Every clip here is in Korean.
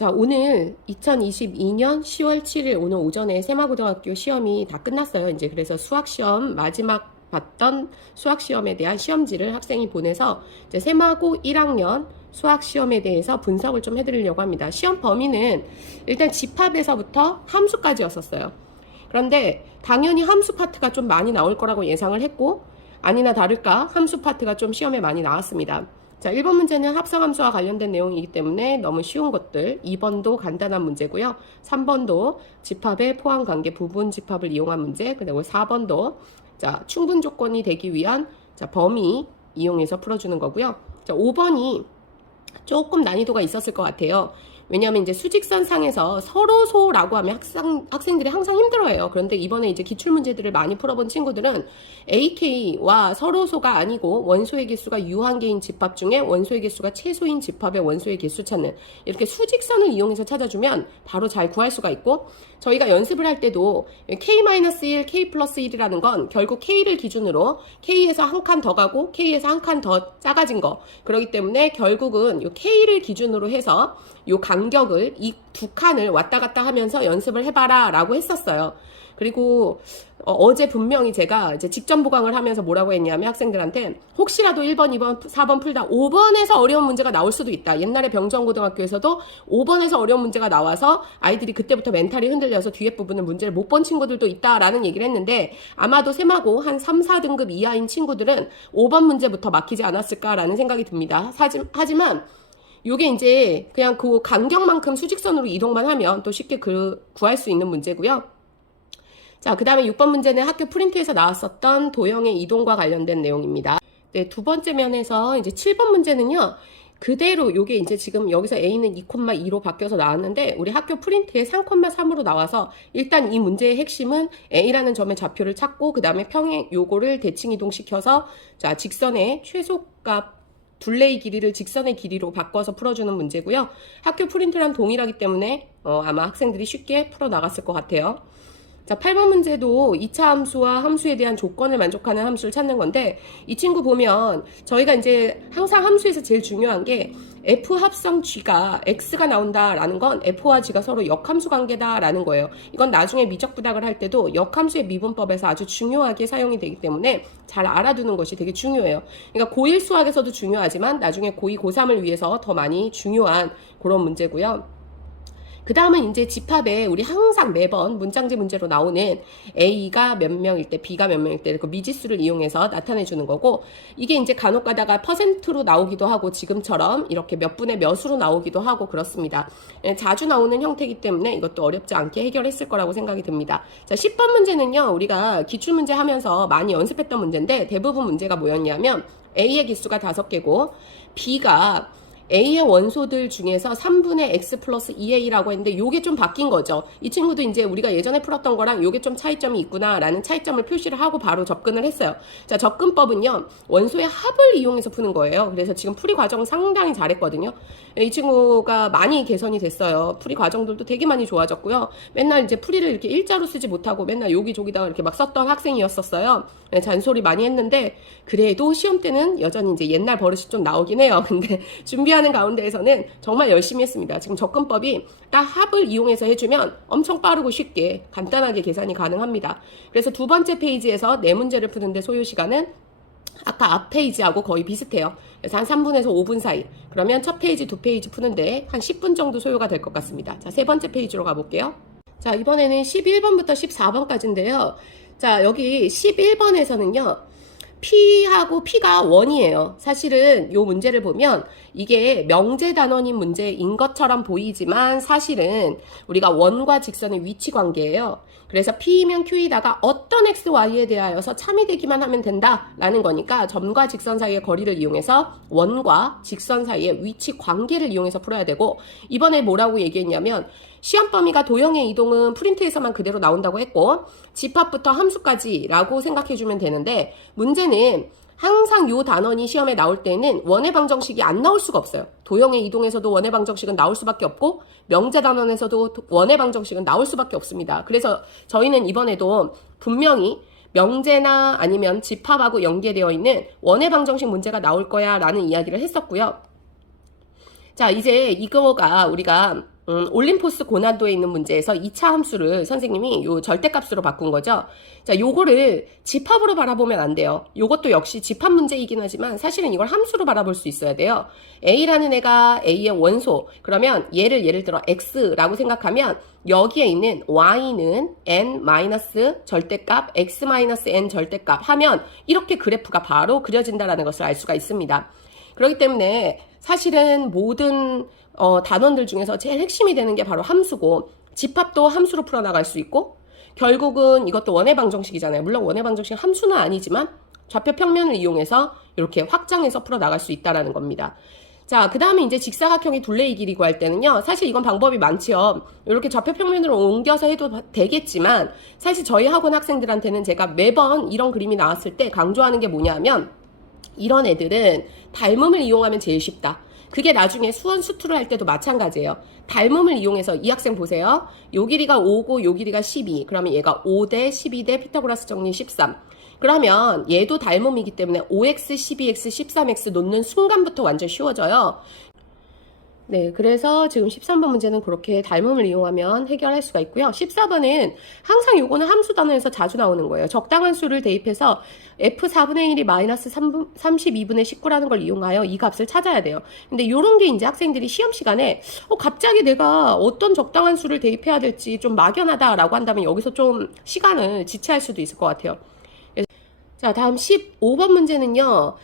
자, 오늘 2022년 10월 7일 오늘 오전에 세마고등학교 시험이 다 끝났어요. 이제 그래서 수학시험 마지막 봤던 수학시험에 대한 시험지를 학생이 보내서 이제 세마고 1학년 수학시험에 대해서 분석을 좀 해드리려고 합니다. 시험 범위는 일단 집합에서부터 함수까지였었어요. 그런데 당연히 함수 파트가 좀 많이 나올 거라고 예상을 했고, 아니나 다를까 함수 파트가 좀 시험에 많이 나왔습니다. 자, 1번 문제는 합성함수와 관련된 내용이기 때문에 너무 쉬운 것들, 2번도 간단한 문제고요. 3번도 집합의 포함관계 부분 집합을 이용한 문제, 그리고 4번도 자, 충분 조건이 되기 위한 자, 범위 이용해서 풀어주는 거고요. 자, 5번이 조금 난이도가 있었을 것 같아요. 왜냐하면 이제 수직선 상에서 서로소라고 하면 학생들이 항상 힘들어해요. 그런데 이번에 이제 기출문제들을 많이 풀어본 친구들은 AK와 서로소가 아니고 원소의 개수가 유한계인 집합 중에 원소의 개수가 최소인 집합의 원소의 개수 찾는 이렇게 수직선을 이용해서 찾아주면 바로 잘 구할 수가 있고, 저희가 연습을 할 때도 K-1, K+1이라는 건 결국 K를 기준으로 K에서 한 칸 더 가고 K에서 한 칸 더 작아진 거, 그렇기 때문에 결국은 요 K를 기준으로 해서 요 간격을 이 두 칸을 왔다 갔다 하면서 연습을 해봐라 라고 했었어요. 그리고 어제 분명히 제가 이제 직전 보강을 하면서 뭐라고 했냐면 학생들한테 혹시라도 1번, 2번, 4번 풀다 5번에서 어려운 문제가 나올 수도 있다. 옛날에 병정고등학교에서도 5번에서 어려운 문제가 나와서 아이들이 그때부터 멘탈이 흔들려서 뒤에 부분을 문제를 못 본 친구들도 있다라는 얘기를 했는데, 아마도 세마고 한 3, 4등급 이하인 친구들은 5번 문제부터 막히지 않았을까라는 생각이 듭니다. 하지만 요게 이제 그냥 그 간격만큼 수직선으로 이동만 하면 또 쉽게 구할 수 있는 문제고요. 자, 그 다음에 6번 문제는 학교 프린트에서 나왔었던 도형의 이동과 관련된 내용입니다. 네, 두 번째 면에서 이제 7번 문제는요, 그대로 요게 이제 지금 여기서 A는 2,2로 바뀌어서 나왔는데 우리 학교 프린트에 3,3으로 나와서 일단 이 문제의 핵심은 A라는 점의 좌표를 찾고 그 다음에 평행 요거를 대칭 이동시켜서 자, 직선의 최소값 둘레의 길이를 직선의 길이로 바꿔서 풀어주는 문제고요. 학교 프린트랑 동일하기 때문에 아마 학생들이 쉽게 풀어나갔을 것 같아요. 자, 8번 문제도 2차 함수와 함수에 대한 조건을 만족하는 함수를 찾는 건데, 이 친구 보면 저희가 이제 항상 함수에서 제일 중요한 게 F 합성 G가 X가 나온다라는 건 F와 G가 서로 역함수 관계다라는 거예요. 이건 나중에 미적 부탁을 할 때도 역함수의 미분법에서 아주 중요하게 사용이 되기 때문에 잘 알아두는 것이 되게 중요해요. 그러니까 고1 수학에서도 중요하지만 나중에 고2, 고3을 위해서 더 많이 중요한 그런 문제고요. 그 다음은 이제 집합에 우리 항상 매번 문장지 문제로 나오는 A가 몇 명일 때, B가 몇 명일 때 그 미지수를 이용해서 나타내 주는 거고, 이게 이제 간혹 가다가 퍼센트로 나오기도 하고 지금처럼 이렇게 몇 분의 몇으로 나오기도 하고 그렇습니다. 자주 나오는 형태이기 때문에 이것도 어렵지 않게 해결했을 거라고 생각이 듭니다. 자, 10번 문제는요, 우리가 기출문제 하면서 많이 연습했던 문제인데 대부분 문제가 뭐였냐면 A의 개수가 5개고 B가 A의 원소들 중에서 3분의 X 플러스 2A라고 했는데 요게 좀 바뀐 거죠. 이 친구도 이제 우리가 예전에 풀었던 거랑 요게 좀 차이점이 있구나 라는 차이점을 표시를 하고 바로 접근을 했어요. 자, 접근법은요, 원소의 합을 이용해서 푸는 거예요. 그래서 지금 풀이 과정 상당히 잘했거든요. 이 친구가 많이 개선이 됐어요. 풀이 과정들도 되게 많이 좋아졌고요. 맨날 이제 풀이를 이렇게 일자로 쓰지 못하고 맨날 여기저기다가 이렇게 막 썼던 학생이었었어요. 잔소리 많이 했는데 그래도 시험 때는 여전히 이제 옛날 버릇이 좀 나오긴 해요. 근데 준비하는 가운데에서는 정말 열심히 했습니다. 지금 접근법이 딱 합을 이용해서 해주면 엄청 빠르고 쉽게 간단하게 계산이 가능합니다. 그래서 두 번째 페이지에서 네 문제를 푸는데 소요 시간은 아까 앞 페이지하고 거의 비슷해요. 그래서 한 3분에서 5분 사이. 그러면 첫 페이지, 두 페이지 푸는데 한 10분 정도 소요가 될 것 같습니다. 자, 세 번째 페이지로 가볼게요. 자, 이번에는 11번부터 14번까지인데요. 자, 여기 11번에서는요. P하고 P가 1이에요. 사실은 이 문제를 보면 이게 명제단원인 문제인 것처럼 보이지만 사실은 우리가 원과 직선의 위치 관계예요. 그래서 P이면 Q이다가 어떤 X, Y에 대하여서 참이되기만 하면 된다라는 거니까 점과 직선 사이의 거리를 이용해서 원과 직선 사이의 위치 관계를 이용해서 풀어야 되고, 이번에 뭐라고 얘기했냐면 시험 범위가 도형의 이동은 프린트에서만 그대로 나온다고 했고 집합부터 함수까지라고 생각해주면 되는데, 문제는 항상 요 단원이 시험에 나올 때는 원의 방정식이 안 나올 수가 없어요. 도형의 이동에서도 원의 방정식은 나올 수밖에 없고 명제 단원에서도 원의 방정식은 나올 수밖에 없습니다. 그래서 저희는 이번에도 분명히 명제나 아니면 집합하고 연계되어 있는 원의 방정식 문제가 나올 거야 라는 이야기를 했었고요. 자, 이제 이거가 우리가 올림포스 고난도에 있는 문제에서 2차 함수를 선생님이 요 절대값으로 바꾼 거죠. 자, 요거를 집합으로 바라보면 안 돼요. 요것도 역시 집합 문제이긴 하지만 사실은 이걸 함수로 바라볼 수 있어야 돼요. A라는 애가 A의 원소. 그러면 얘를 예를 들어 X라고 생각하면 여기에 있는 Y는 N 마이너스 절대값, X 마이너스 N 절대값 하면 이렇게 그래프가 바로 그려진다는 것을 알 수가 있습니다. 그렇기 때문에 사실은 모든 단원들 중에서 제일 핵심이 되는 게 바로 함수고 집합도 함수로 풀어나갈 수 있고 결국은 이것도 원의 방정식이잖아요. 물론 원의 방정식 함수는 아니지만 좌표 평면을 이용해서 이렇게 확장해서 풀어나갈 수 있다는 겁니다. 자, 그 다음에 이제 직사각형의 둘레의 길이 구할 때는요. 사실 이건 방법이 많지요. 이렇게 좌표 평면으로 옮겨서 해도 되겠지만 사실 저희 학원 학생들한테는 제가 매번 이런 그림이 나왔을 때 강조하는 게 뭐냐면 이런 애들은 닮음을 이용하면 제일 쉽다. 그게 나중에 수원 수투를 할 때도 마찬가지예요. 닮음을 이용해서 이 학생 보세요. 요 길이가 5고 요 길이가 12. 그러면 얘가 5대 12대 피타고라스 정리 13. 그러면 얘도 닮음이기 때문에 5x, 12x, 13x 놓는 순간부터 완전 쉬워져요. 네, 그래서 지금 13번 문제는 그렇게 닮음을 이용하면 해결할 수가 있고요. 14번은 항상 요거는 함수 단어에서 자주 나오는 거예요. 적당한 수를 대입해서 f4분의 1이 마이너스 32분의 19라는 걸 이용하여 이 값을 찾아야 돼요. 근데 요런 게 이제 학생들이 시험 시간에 갑자기 내가 어떤 적당한 수를 대입해야 될지 좀 막연하다라고 한다면 여기서 좀 시간을 지체할 수도 있을 것 같아요. 자, 다음 15번 문제는요.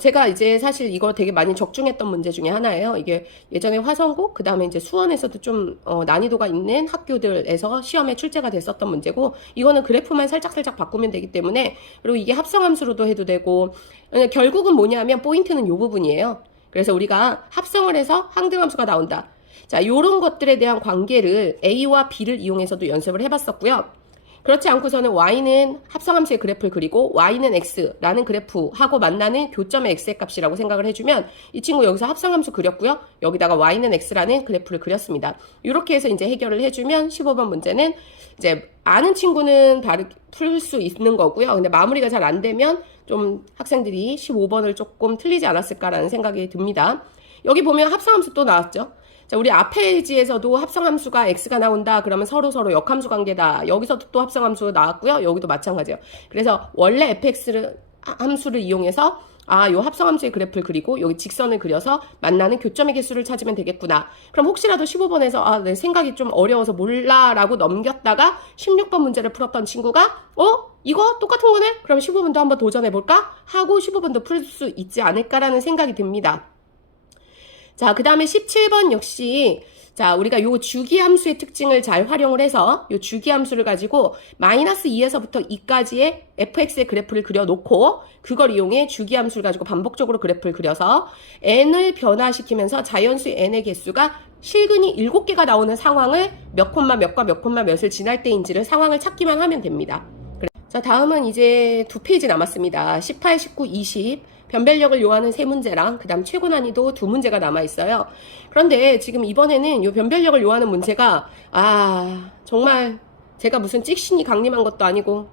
제가 이제 사실 이거 되게 많이 적중했던 문제 중에 하나예요. 이게 예전에 화성고, 그 다음에 이제 수원에서도 좀, 난이도가 있는 학교들에서 시험에 출제가 됐었던 문제고, 이거는 그래프만 살짝살짝 바꾸면 되기 때문에, 그리고 이게 합성함수로도 해도 되고, 결국은 뭐냐면 포인트는 요 부분이에요. 그래서 우리가 합성을 해서 항등함수가 나온다. 자, 요런 것들에 대한 관계를 A와 B를 이용해서도 연습을 해봤었고요. 그렇지 않고서는 y는 합성함수의 그래프를 그리고 y는 x라는 그래프하고 만나는 교점의 x의 값이라고 생각을 해주면 이 친구 여기서 합성함수 그렸고요. 여기다가 y는 x라는 그래프를 그렸습니다. 이렇게 해서 이제 해결을 해주면 15번 문제는 이제 아는 친구는 다르게 풀 수 있는 거고요. 근데 마무리가 잘 안 되면 좀 학생들이 15번을 조금 틀리지 않았을까라는 생각이 듭니다. 여기 보면 합성함수 또 나왔죠. 자, 우리 앞에 페이지에서도 합성함수가 x가 나온다. 그러면 서로 역함수 관계다. 여기서도 또 합성함수가 나왔고요. 여기도 마찬가지예요. 그래서 원래 fx 함수를 이용해서 요 합성함수의 그래프를 그리고 여기 직선을 그려서 만나는 교점의 개수를 찾으면 되겠구나. 그럼 혹시라도 15번에서 내 생각이 좀 어려워서 몰라라고 넘겼다가 16번 문제를 풀었던 친구가 이거 똑같은 거네? 그럼 15번도 한번 도전해볼까? 하고 15번도 풀 수 있지 않을까라는 생각이 듭니다. 자, 그 다음에 17번 역시 자, 우리가 요 주기함수의 특징을 잘 활용을 해서 요 주기함수를 가지고 마이너스 2에서부터 2까지의 fx의 그래프를 그려놓고 그걸 이용해 주기함수를 가지고 반복적으로 그래프를 그려서 n을 변화시키면서 자연수 n의 개수가 실근이 7개가 나오는 상황을 몇 콤마 몇과 몇 콤마 몇을 지날 때인지를 상황을 찾기만 하면 됩니다. 자, 다음은 이제 2페이지 남았습니다. 18, 19, 20 변별력을 요하는 3문제랑 그 다음 최고 난이도 2문제가 남아있어요. 그런데 지금 이번에는 요 변별력을 요하는 문제가 정말 제가 무슨 찍신이 강림한 것도 아니고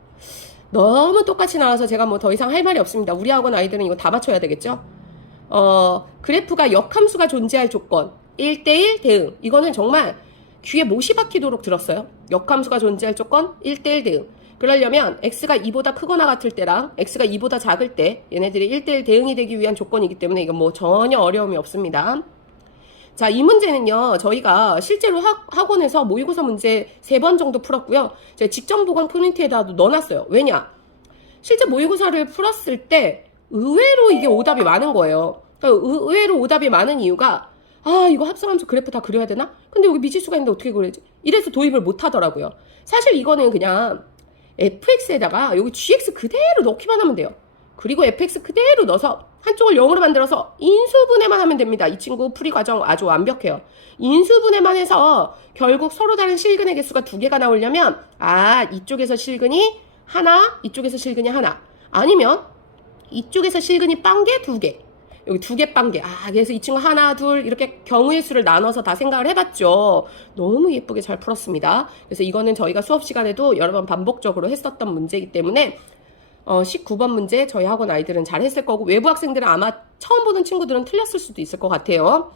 너무 똑같이 나와서 제가 뭐 더 이상 할 말이 없습니다. 우리 학원 아이들은 이거 다 맞춰야 되겠죠? 그래프가 역함수가 존재할 조건 1대1 대응. 이거는 정말 귀에 못이 박히도록 들었어요. 역함수가 존재할 조건 1대1 대응. 그러려면 x가 2보다 크거나 같을 때랑 x가 2보다 작을 때 얘네들이 1대1 대응이 되기 위한 조건이기 때문에 이건 뭐 전혀 어려움이 없습니다. 자, 이 문제는요, 저희가 실제로 학원에서 모의고사 문제 3번 정도 풀었고요. 제가 직전 보강 프린트에다도 넣어놨어요. 왜냐? 실제 모의고사를 풀었을 때 의외로 이게 오답이 많은 거예요. 그러니까 의외로 오답이 많은 이유가 이거 합성함수 그래프 다 그려야 되나? 근데 여기 미지수가 있는데 어떻게 그려야지? 이래서 도입을 못 하더라고요. 사실 이거는 그냥 fx에다가 여기 gx 그대로 넣기만 하면 돼요. 그리고 fx 그대로 넣어서 한쪽을 0으로 만들어서 인수분해만 하면 됩니다. 이 친구 풀이 과정 아주 완벽해요. 인수분해만 해서 결국 서로 다른 실근의 개수가 2개가 나오려면 이쪽에서 실근이 하나, 이쪽에서 실근이 하나, 아니면 이쪽에서 실근이 빵개 2개, 여기 2개 빵개. 그래서 이 친구 하나, 둘 이렇게 경우의 수를 나눠서 다 생각을 해봤죠. 너무 예쁘게 잘 풀었습니다. 그래서 이거는 저희가 수업 시간에도 여러 번 반복적으로 했었던 문제이기 때문에 19번 문제 저희 학원 아이들은 잘 했을 거고 외부 학생들은 아마 처음 보는 친구들은 틀렸을 수도 있을 것 같아요.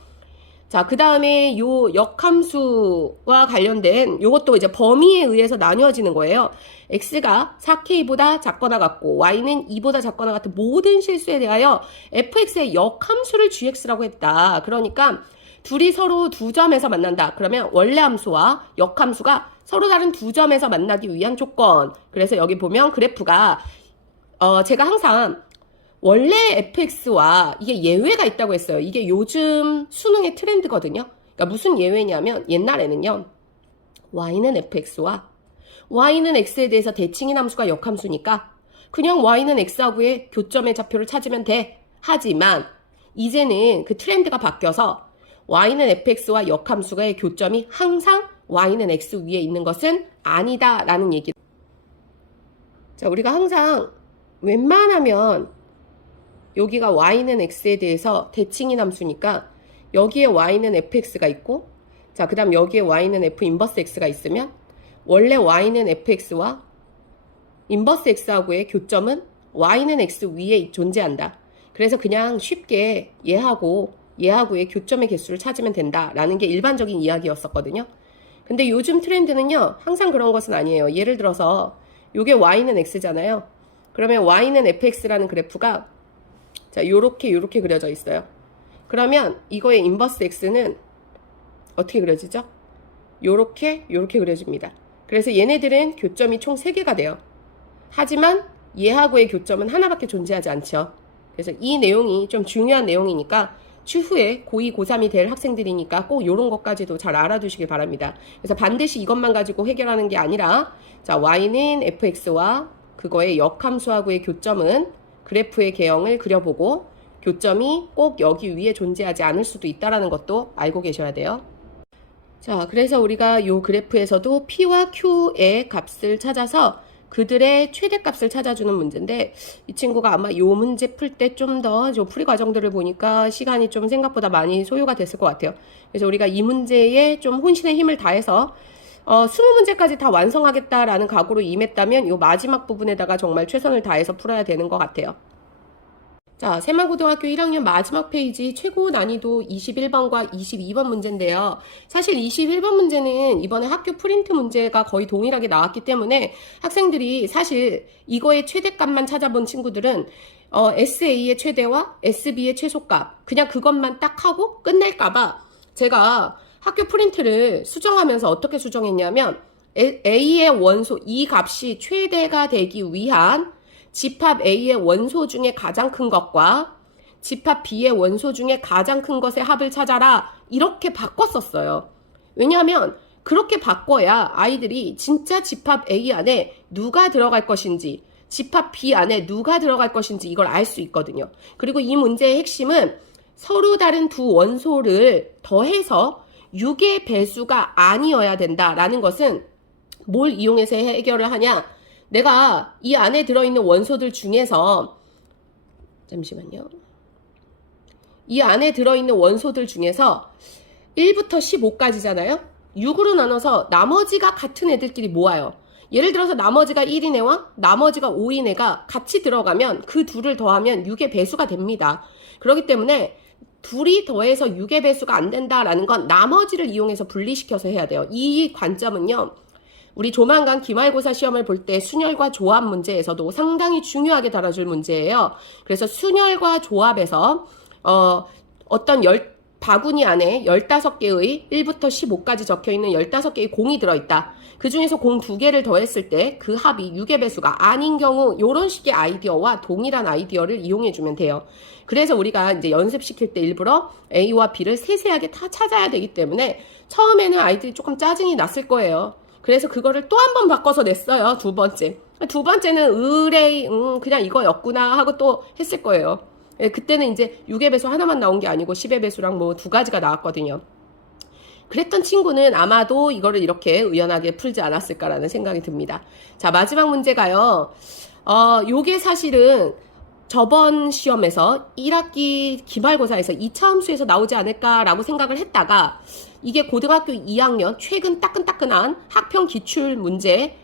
자, 그 다음에 요 역함수와 관련된 요것도 이제 범위에 의해서 나뉘어지는 거예요. x가 4k보다 작거나 같고 y는 2보다 작거나 같은 모든 실수에 대하여 fx의 역함수를 gx라고 했다. 그러니까 둘이 서로 두 점에서 만난다. 그러면 원래 함수와 역함수가 서로 다른 두 점에서 만나기 위한 조건. 그래서 여기 보면 그래프가 제가 항상 원래 fx와 이게 예외가 있다고 했어요. 이게 요즘 수능의 트렌드거든요. 그러니까 무슨 예외냐면 옛날에는요. y는 fx와 y는 x에 대해서 대칭인 함수가 역함수니까 그냥 y는 x하고의 교점의 좌표를 찾으면 돼. 하지만 이제는 그 트렌드가 바뀌어서 y는 fx와 역함수의 교점이 항상 y는 x 위에 있는 것은 아니다 라는 얘기. 자, 우리가 항상 웬만하면 여기가 y는 x에 대해서 대칭인 함수니까 여기에 y는 fx가 있고 자, 그 다음 여기에 y는 f 인버스 x가 있으면 원래 y는 fx와 인버스 x하고의 교점은 y는 x 위에 존재한다. 그래서 그냥 쉽게 얘하고의 교점의 개수를 찾으면 된다라는 게 일반적인 이야기였었거든요. 근데 요즘 트렌드는요. 항상 그런 것은 아니에요. 예를 들어서 요게 y는 x잖아요. 그러면 y는 fx라는 그래프가 자, 요렇게 그려져 있어요. 그러면 이거의 인버스 x는 어떻게 그려지죠? 요렇게 그려집니다. 그래서 얘네들은 교점이 총 3개가 돼요. 하지만 얘하고의 교점은 하나밖에 존재하지 않죠. 그래서 이 내용이 좀 중요한 내용이니까 추후에 고2, 고3이 될 학생들이니까 꼭 요런 것까지도 잘 알아두시길 바랍니다. 그래서 반드시 이것만 가지고 해결하는 게 아니라 자, y는 fx와 그거의 역함수하고의 교점은 그래프의 개형을 그려보고 교점이 꼭 여기 위에 존재하지 않을 수도 있다는 것도 알고 계셔야 돼요. 자, 그래서 우리가 이 그래프에서도 P와 Q의 값을 찾아서 그들의 최대값을 찾아주는 문제인데 이 친구가 아마 이 문제 풀 때 좀 더 풀이 과정들을 보니까 시간이 좀 생각보다 많이 소요가 됐을 것 같아요. 그래서 우리가 이 문제에 좀 혼신의 힘을 다해서 20문제까지 다 완성하겠다라는 각오로 임했다면 이 마지막 부분에다가 정말 최선을 다해서 풀어야 되는 것 같아요. 자, 새만고등학교 1학년 마지막 페이지 최고 난이도 21번과 22번 문제인데요. 사실 21번 문제는 이번에 학교 프린트 문제가 거의 동일하게 나왔기 때문에 학생들이 사실 이거의 최대값만 찾아본 친구들은 SA의 최대와 SB의 최소값 그냥 그것만 딱 하고 끝낼까봐 제가 학교 프린트를 수정하면서 어떻게 수정했냐면 A의 원소 이 값이 최대가 되기 위한 집합 A의 원소 중에 가장 큰 것과 집합 B의 원소 중에 가장 큰 것의 합을 찾아라 이렇게 바꿨었어요. 왜냐하면 그렇게 바꿔야 아이들이 진짜 집합 A 안에 누가 들어갈 것인지 집합 B 안에 누가 들어갈 것인지 이걸 알 수 있거든요. 그리고 이 문제의 핵심은 서로 다른 두 원소를 더해서 6의 배수가 아니어야 된다라는 것은 뭘 이용해서 해결을 하냐? 내가 이 안에 들어있는 원소들 중에서 잠시만요. 이 안에 들어있는 원소들 중에서 1부터 15까지잖아요. 6으로 나눠서 나머지가 같은 애들끼리 모아요. 예를 들어서 나머지가 1인 애와 나머지가 5인 애가 같이 들어가면 그 둘을 더하면 6의 배수가 됩니다. 그렇기 때문에 둘이 더해서 6의 배수가 안 된다라는 건 나머지를 이용해서 분리시켜서 해야 돼요. 이 관점은요. 우리 조만간 기말고사 시험을 볼 때 순열과 조합 문제에서도 상당히 중요하게 다뤄줄 문제예요. 그래서 순열과 조합에서 어떤 바구니 안에 15개의 1부터 15까지 적혀있는 15개의 공이 들어있다. 그 중에서 공 2개를 더했을 때 그 합이 6의 배수가 아닌 경우 이런 식의 아이디어와 동일한 아이디어를 이용해주면 돼요. 그래서 우리가 이제 연습시킬 때 일부러 A와 B를 세세하게 다 찾아야 되기 때문에 처음에는 아이들이 조금 짜증이 났을 거예요. 그래서 그거를 또 한 번 바꿔서 냈어요. 두 번째. 두 번째는 의뢰 그냥 이거였구나 하고 또 했을 거예요. 그때는 이제 6의 배수 하나만 나온 게 아니고 10의 배수랑 뭐 2가지가 나왔거든요. 그랬던 친구는 아마도 이거를 이렇게 의연하게 풀지 않았을까라는 생각이 듭니다. 자, 마지막 문제가요. 요게 사실은 저번 시험에서 1학기 기말고사에서 2차 함수에서 나오지 않을까라고 생각을 했다가 이게 고등학교 2학년 최근 따끈따끈한 학평 기출 문제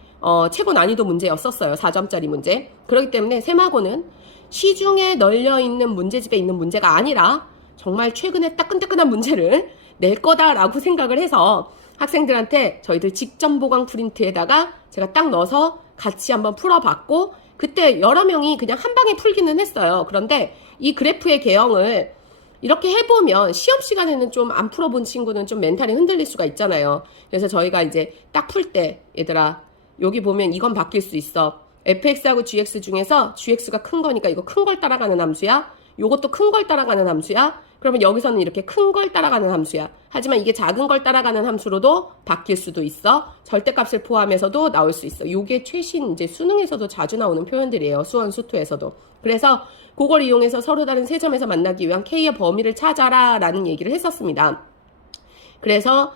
최고 난이도 문제였었어요. 4점짜리 문제. 그렇기 때문에 세마고는 시중에 널려있는 문제집에 있는 문제가 아니라 정말 최근에 따끈따끈한 문제를 낼 거다라고 생각을 해서 학생들한테 저희들 직전 보강 프린트에다가 제가 딱 넣어서 같이 한번 풀어봤고, 그때 여러 명이 그냥 한 방에 풀기는 했어요. 그런데 이 그래프의 개형을 이렇게 해보면 시험 시간에는 좀 안 풀어본 친구는 좀 멘탈이 흔들릴 수가 있잖아요. 그래서 저희가 이제 딱 풀 때, 얘들아, 여기 보면 이건 바뀔 수 있어. fx하고 gx 중에서 gx가 큰 거니까 이거 큰 걸 따라가는 함수야. 요것도 큰 걸 따라가는 함수야. 그러면 여기서는 이렇게 큰 걸 따라가는 함수야. 하지만 이게 작은 걸 따라가는 함수로도 바뀔 수도 있어. 절대값을 포함해서도 나올 수 있어. 요게 최신 이제 수능에서도 자주 나오는 표현들이에요. 수원, 수투에서도. 그래서 그걸 이용해서 서로 다른 세 점에서 만나기 위한 K의 범위를 찾아라 라는 얘기를 했었습니다. 그래서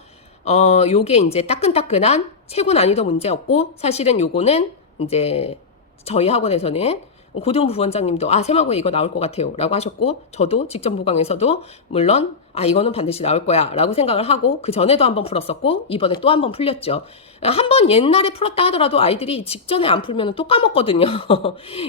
요게 이제 따끈따끈한 최고 난이도 문제였고, 사실은 요거는 이제 저희 학원에서는 고등부 부원장님도 세마고에 이거 나올 것 같아요 라고 하셨고, 저도 직전 보강에서도 물론 이거는 반드시 나올 거야 라고 생각을 하고, 그 전에도 한번 풀었었고 이번에 또 한번 풀렸죠. 한번 옛날에 풀었다 하더라도 아이들이 직전에 안 풀면 또 까먹거든요.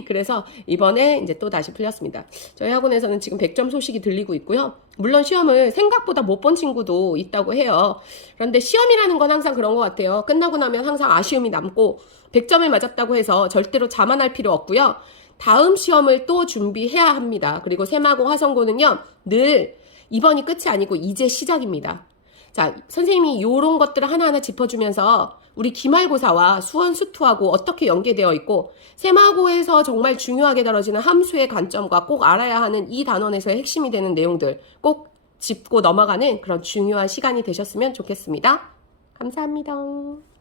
그래서 이번에 이제 또 다시 풀렸습니다. 저희 학원에서는 지금 100점 소식이 들리고 있고요. 물론 시험을 생각보다 못 본 친구도 있다고 해요. 그런데 시험이라는 건 항상 그런 것 같아요. 끝나고 나면 항상 아쉬움이 남고, 100점을 맞았다고 해서 절대로 자만할 필요 없고요. 다음 시험을 또 준비해야 합니다. 그리고 세마고 화성고는요, 늘 이번이 끝이 아니고 이제 시작입니다. 자, 선생님이 요런 것들을 하나하나 짚어주면서 우리 기말고사와 수원 수투하고 어떻게 연계되어 있고, 세마고에서 정말 중요하게 다뤄지는 함수의 관점과 꼭 알아야 하는 이 단원에서의 핵심이 되는 내용들 꼭 짚고 넘어가는 그런 중요한 시간이 되셨으면 좋겠습니다. 감사합니다.